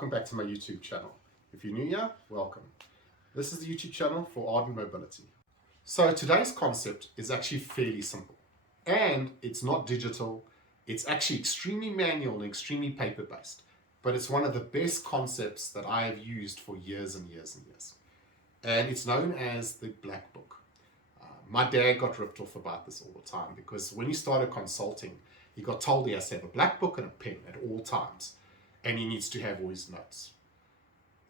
welcome back to my YouTube channel. If you're new here, welcome. This is the YouTube channel for Ardent Mobility. So today's concept is actually fairly simple, and it's not digital. It's actually extremely manual and extremely paper-based, but it's one of the best concepts that I have used for years and years and years. And it's known as the Black Book. My dad got ripped off about this all the time because when he started consulting, he got told he has to have a black book and a pen at all times, and he needs to have all his notes.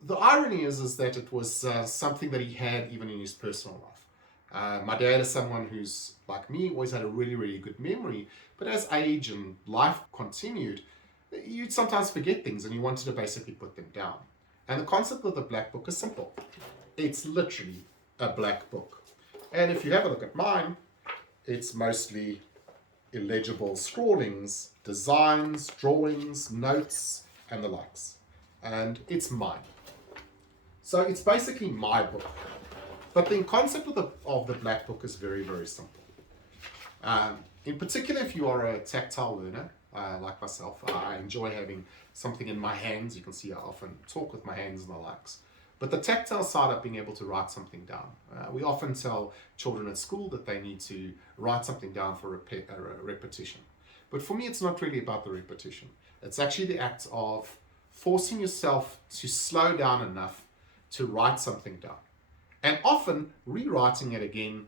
The irony is that it was something that he had even in his personal life. My dad is someone who's, like me, always had a really, really good memory, but as age and life continued, you'd sometimes forget things and you wanted to basically put them down. And the concept of the black book is simple. It's literally a black book. And if you have a look at mine, it's mostly illegible scrawlings, designs, drawings, notes, and the likes. And it's mine. So it's basically my book. But the concept of the black book is very, very simple. In particular, if you are a tactile learner, like myself, I enjoy having something in my hands. You can see I often talk with my hands and the likes. But the tactile side of being able to write something down. We often tell children at school that they need to write something down for repetition. But for me, it's not really about the repetition. It's actually the act of forcing yourself to slow down enough to write something down. And often, rewriting it again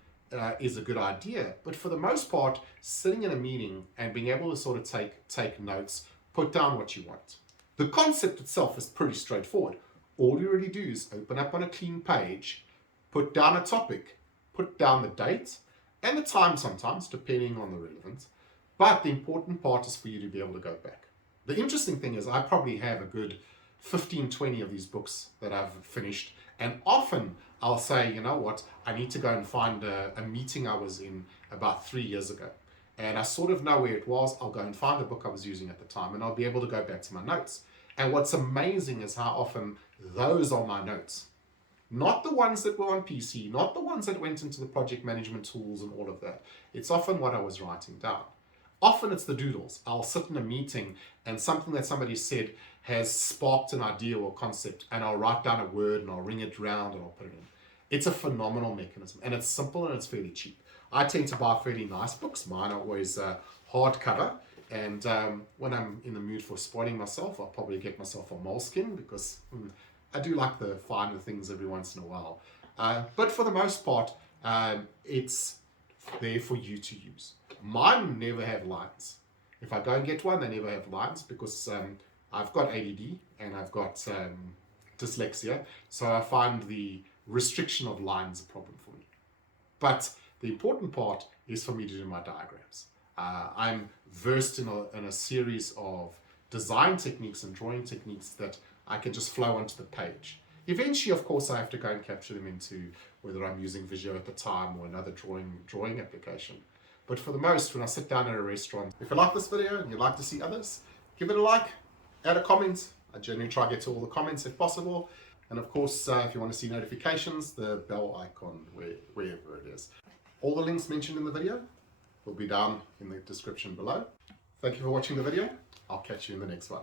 is a good idea. But for the most part, sitting in a meeting and being able to sort of take notes, put down what you want. The concept itself is pretty straightforward. All you really do is open up on a clean page, put down a topic, put down the date and the time sometimes, depending on the relevance. But the important part is for you to be able to go back. The interesting thing is I probably have a good 15, 20 of these books that I've finished. And often I'll say, you know what, I need to go and find a meeting I was in about 3 years ago. And I sort of know where it was. I'll go and find the book I was using at the time and I'll be able to go back to my notes. And what's amazing is how often those are my notes. Not the ones that were on PC, not the ones that went into the project management tools and all of that. It's often what I was writing down. Often it's the doodles. I'll sit in a meeting and something that somebody said has sparked an idea or concept, and I'll write down a word and I'll ring it round and I'll put it in. It's a phenomenal mechanism, and it's simple and it's fairly cheap. I tend to buy fairly nice books. Mine are always hardcover. And when I'm in the mood for spoiling myself, I'll probably get myself a Moleskine because I do like the finer things every once in a while. But for the most part, it's there for you to use. Mine never have lines. If I go and get one, they never have lines because I've got ADD and I've got dyslexia. So I find the restriction of lines a problem for me. But the important part is for me to do my diagrams. I'm versed in a series of design techniques and drawing techniques that I can just flow onto the page. Eventually, of course, I have to go and capture them into whether I'm using Visio at the time or another drawing application. But for the most, when I sit down at a restaurant, if you like this video and you'd like to see others, give it a like, add a comment. I generally try to get to all the comments if possible. And of course, if you want to see notifications, the bell icon, wherever it is. All the links mentioned in the video will be down in the description below. Thank you for watching the video. I'll catch you in the next one.